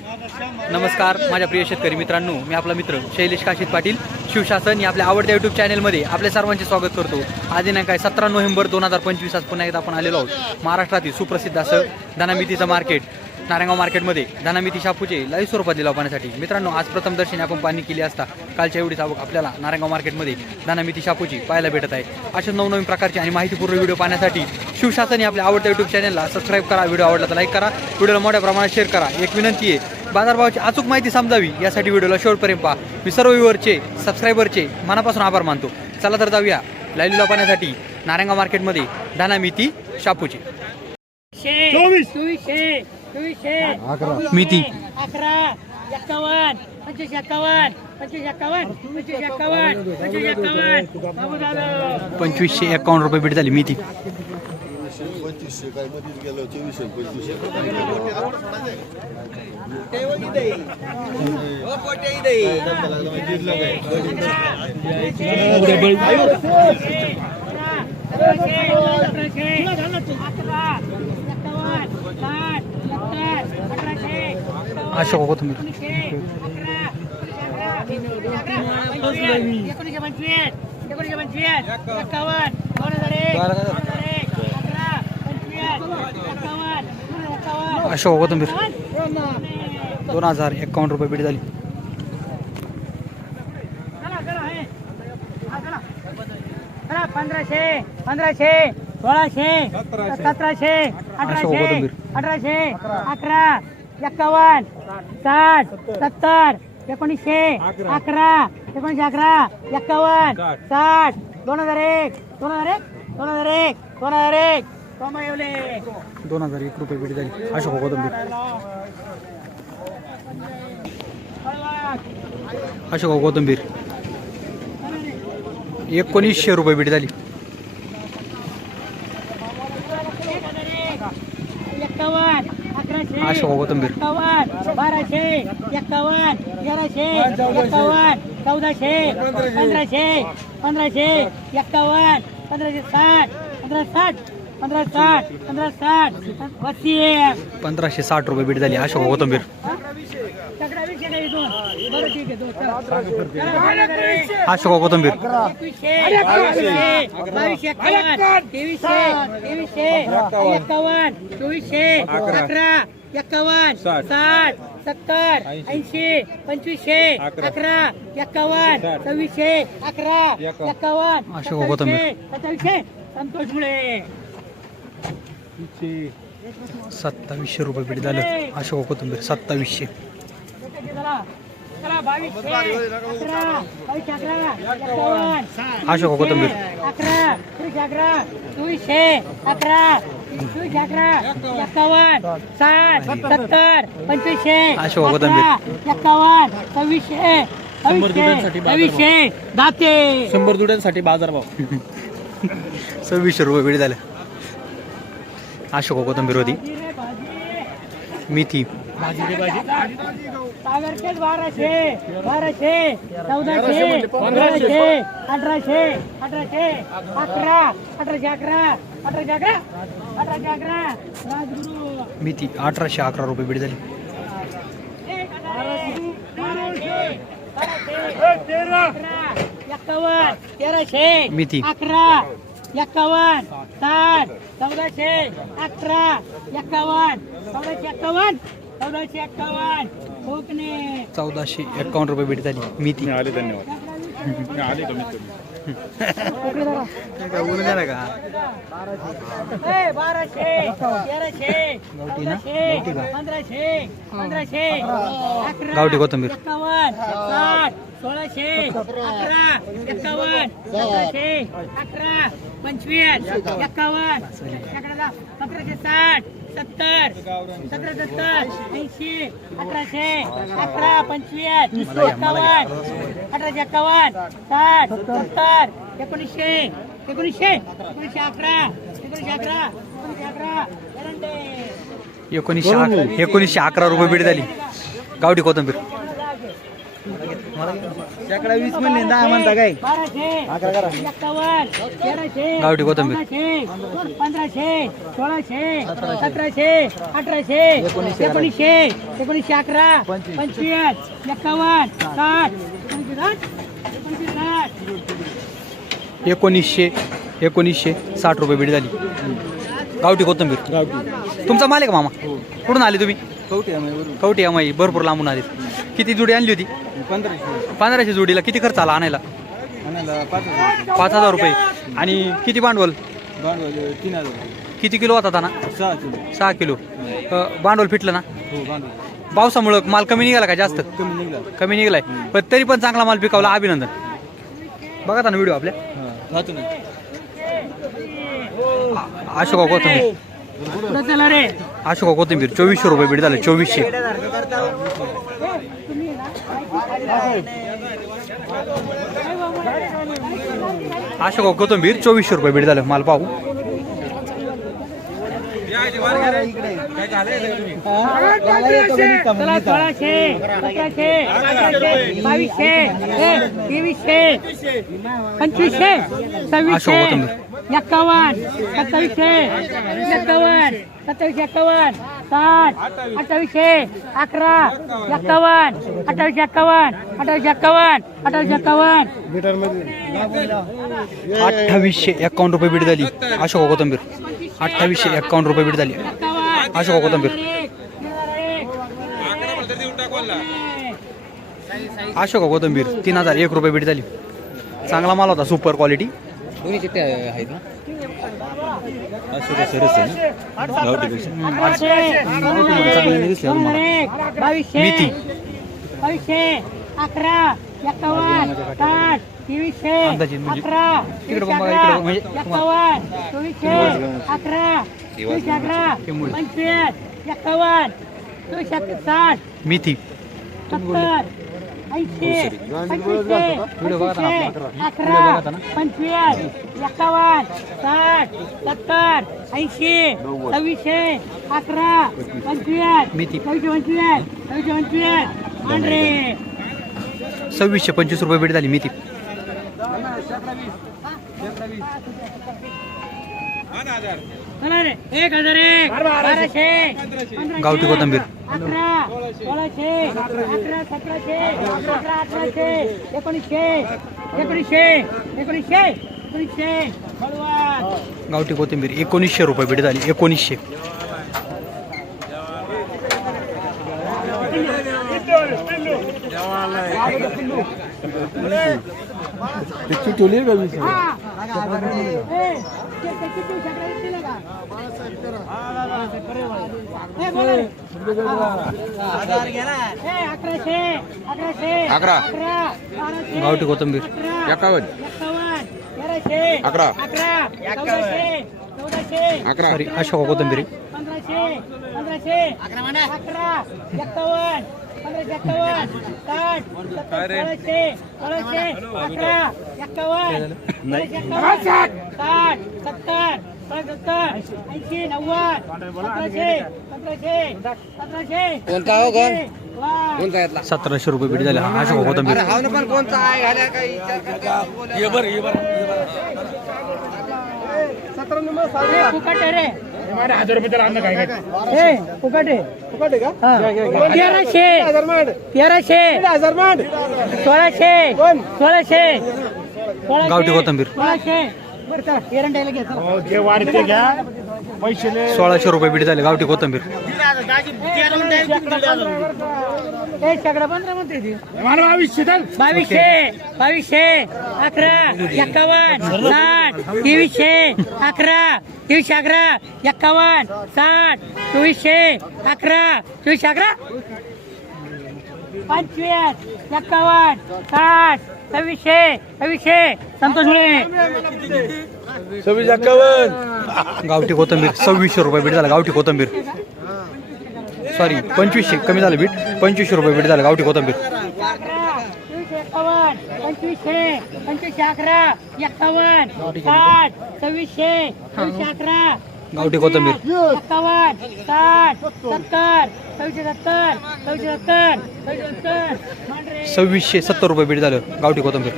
नमस्कार माझ्या प्रिय शेतकरी मित्रांनो मी आपला मित्र शैलेश काशीत पाटील शिवशासन या आपल्या आवडत्या युट्यूब चॅनलमध्ये आपल्या सर्वांचे स्वागत करतो. आज दिनांक काय सतरा नोव्हेंबर दोन हजार पंचवीस आज पुन्हा एकदा आपण आलेलो आहोत महाराष्ट्रातील सुप्रसिद्ध असं धनामितीचं मार्केट नारायणगाव मार्केटमध्ये धनामिती शापूचे लाईव्ह स्वरूपात लिलाव पाहण्यासाठी. मित्रांनो आज प्रथम दर्शनी आपण पाहणी केली असता कालच्या एवढीच आवक आपल्याला नारायणगाव मार्केटमध्ये धनामिती शापूची पाहायला भेटत आहे. अशा नवनवीन प्रकारचे आणि माहितीपूर्ण व्हिडिओ पाहण्यासाठी शिवशासन आपल्या आवडत्या युट्यूब चॅनलला सबस्क्राईब करा व्हिडिओ आवडला तर लाईक करा व्हिडिओला मोठ्या प्रमाणात शेअर करा. एक विनंती आहे बाजारभावाची अचूक माहिती समजावी यासाठी व्हिडिओला शेवटपर्यंत पहा. मी सर्व व्ह्यूवरचे सबस्क्रायबरचे मनापासून आभार मानतो. चला तर जाऊया लाईव्ह लिलाव पाहण्यासाठी नारायणगाव मार्केटमध्ये धनामिती शापूची. चोवीस. मिती. अकरा. एक्कावन्न पंचवीस एक्कावन्न पंचवीस एक्कावन्न पंचवीस एक्कावन्न पंचवीस दादा पंचवीसशे एकावन्न रुपये भेट झाली मिती. पंचवीसशे काय मध्येच गेलो चोवीसशे पंचवीसशे अशोक कोथंबीर एकोणीशे पंचवीस एकोणीशे पंचवीस एक्कावन्न दोन हजार एक दोन हजार एक अकरा पंचवीस एक्कावन्न एक्कावन्न अशोक कोथंबीर दोन हजार एकावन्न रुपये भेट झाली चला, चला, हे. हा, चला. चला, पंधराशे पंधराशे सोळाशे सतराशे अठराशे कोथिंबीर. अठराशे अकरा एक्कावन्न साठ सत्तर. एकोणीसशे अकरा. एकोणीसशे अकरा एक्कावन्न साठ. दोन हजार एक दोन हजार एक दोन हजार एक दोन हजार एक. दोन हजार एक रुपये भेट झाली. अशोक कोथंबीर. अशोक कोथंबीर. एकोणीसशे रुपये भेट झाली. एक्कावन्न अकराशे अशोक कोथंबीर. एक्कावन्न बाराशे एक्कावन्न तेराशे एक्कावन्न चौदाशे पंधराशे पंधराशे एक्कावन्न पंधराशे साठ पंधरा साठ पंधरा साठ पंधरा साठ पंधराशे साठ रुपये भेट झाली अशोक कोथंबीर. अशोक कोथंबीर. एकवीसशे तेवीसशे एक्कावन्न चोवीसशे अकरा एक्कावन्न साठ सत्तर ऐंशी पंचवीसशे अकरा एक्कावन्न सव्वीसशे अकरा एक्कावन्न अशोक कोथिंबीर. सत्तावीसशे सत्तावीसशे संतोष मुळे सत्तावीसशे रुपये भेट झालं. अशोक कोथंबीर सत्तावीसशे. अशोक कोथंबीर अकरा त्रिशे अकरा चोवीसशे अकरा चोवीसशे अकरा एक्कावन्न साठ सत्तर. पंचवीसशे अशोक कोथिंबीर. अकरा, एक्कावन्न सव्वीसशे सव्वीसशे सव्वीसशे दाते शंभर दुड्यांसाठी बाजारभाव सव्वीसशे रुपये भेट झालं. अशोक कोथंबीर होती. मेथी. सागरकेच बाराशे बाराशे चौदाशे पंधराशे अठराशे अठराशे अकरा अठराशे अकरा अठराशे अकरा अठराशे अकरा. राजगुरू. मेथी अठराशे अकरा रुपये भेट झाली. एक्कावन्न तेराशे मिती. अकरा एक्कावन्न साठ चौदाशे अकरा एक्कावन्न चौदाशे एक्कावन्न. चौदाशे एक्कावन्न कोकणे चौदाशे एकावन्न रुपये भेट झाली. आले धन्यवाद. आले कमीत कमी. ए, बाराशे. तेराशे? पंधराशे. पंधराशे. अकरा. गावठी कोथिंबीर. एक्कावन्न साठ. सोळाशे. अकरा. एक्कावन्न सतराशे. अकरा. पंचवीस. एक्कावन्न सतराशे साठ. सत्तर. सतरा सत्तर. ऐंशी अठराशे. अकरा पंचवीस. एक्कावन्न अठराशे एक्कावन्न साठ सत्तर. एकोणीसशे. एकोणीसशे. एकोणीसशे अकरा एकोणीसशे अकरा एकोणीसशे अकरा एकोणीसशे एकोणीसशे अकरा रुपये भेट झाली. गावठी कोथंबीर. वीस म्हणले दहा म्हणता काय? एक्कावन्न तेराशे गावठी कोथिंबीर. पंधराशे सोळाशे सतराशे. अठराशे एकोणीसशे एकोणीसशे अकरा पंचवीस. एक्कावन्न साठ एकोणीसशे एकोणीसशे साठ रुपये बीड झाली. गावठी कोथंबीर. गावठी. तुमचा माल आहे का मामा? कुठून आले तुम्ही? कवटे आम्ही बरोबर कवठी अमाई भरपूर लांबून आले किती जुडी आणली होती? पंधराशे. पंधराशे जुडीला. किती खर्च आला आणायला? आणायला पाच हजार. पाच हजार रुपये. आणि किती भांडवल? भांडवल तीन हजार किती किलो होता ना सहा किलो. सहा किलो. अ, भांडवल फिटलं ना? हो भांडवल. पावसामुळं माल कमी निघाला का जास्त? कमी निघला. कमी निघालाय. पण तरी पण चांगला माल पिकावला. अभिनंदन. बघा ना व्हिडिओ आपल्या. हा राहतो ना. अशोका कोथंबीर. अशोका कोथिंबीर. चोवीसशे रुपये बीड झाले. चोवीसशे. अशोक कोथंबीर चोवीसशे रुपये भेट झालं माल पाहू सोळाशे बावीसशे तेवीसशे पंचवीसशे सव्वीसशे एक्कावन्न सत्तावीसशे एक्कावन्न सत्तावीसशे एक्कावन्न साठ अठ्ठावीसशे अकरा एक्कावन्न अठ्ठावीसशे एक्कावन्न अठ्ठावीसशे एक्कावन्न अठ्ठावीसशे एक्कावन्न. अठ्ठावीसशे एक्कावन्न रुपये बीड झाली. अशोका कोथंबीर. अठ्ठावीसशे एक्कावन्न रुपये बीड झाली. अशोका कोथंबीर. अशोका कोथंबीर तीन हजार एक रुपये बीड झाली. चांगला माल होता सुपर क्वालिटी असं सरस आहे ना? बावीसशे. बावीसशे अकरा एक्कावन्न साठ तेवीसशे. म्हणजे अकरा इकडं म्हणजे चोवीसशे. अकरा चोवीसशे अकरा. पंचवीस एक्कावन्न चोवीसशे साठ. मेथी. सत्तर अकरा पंचवीस एकावन्न साठ सत्तर ऐंशी सव्वीसशे अकरा पंचवीस मेथी. सव्वीसशे पंचवीस सव्वीसशे पंचवीस पांढरे सव्वीसशे पंचवीस रुपये भेट झाली मेथी चला रे एक हजार एक बाराशे पंधराशे, गावठी कोथिंबीर. अकरा सोळाशे अकरा सतराशे अकरा अठराशे एकोणीसशे एकोणीसशे एकोणीसशे एकोणीसशे बळवान गावठी कोथिंबीर एकोणीसशे रुपये बीड झाली एकोणीसशे का अकरा. गावठी कोथिंबीर. एकावन्न. अकरा. अकरा अशोका कोथिंबीर अकरा एक्कावन्न साठ. सत्तर ऐंशी नव्वद सतराशे सतराशे सतराशे कोणता हो सतराशे. रुपये बीड झाले. हा हा कोणता आहे? घाल्या काही फुकट आहे हा. तेराशे. तेराशे. सोळाशे. सोळाशे सोळाशे. गावठी कोथिंबीर. सोळाशे बरं चला एरंडायला घ्या. चला. सोळाशे रुपये बीड झाले गावठी कोथिंबीर. बावीसशे बावीसशे अकरा एक्कावन्न साठ तेवीसशे अकरा तेवीसशे अकरा एक्कावन्न साठ चोवीसशे अकरा चोवीसशे अकरा? पंचवीस एक्कावन्न साठ सव्वीसशे सव्वीसशे. संतोष मुळे. सव्वीस एक्कावन्न गावठी कोथिंबीर सव्वीसशे रुपये बीट झालं गावठी कोथिंबीर. सॉरी पंचवीसशे कमी झालं बीट. पंचवीसशे रुपये बीट झालं गावठी कोथिंबीर. पंचवीसशे पंचवीसशे अकरा एक्कावन्न साठ सव्वीसशे सव्वीसशे अकरा गावठी कोथिंबीर. एक्कावन्न साठ सत्तर सव्वीसशे सत्तर सव्वीसशे सत्तर सव्वीसशे सत्तर. मांडरे सव्वीसशे सत्तर रुपये बीट झालं. गावठी कोथिंबीर.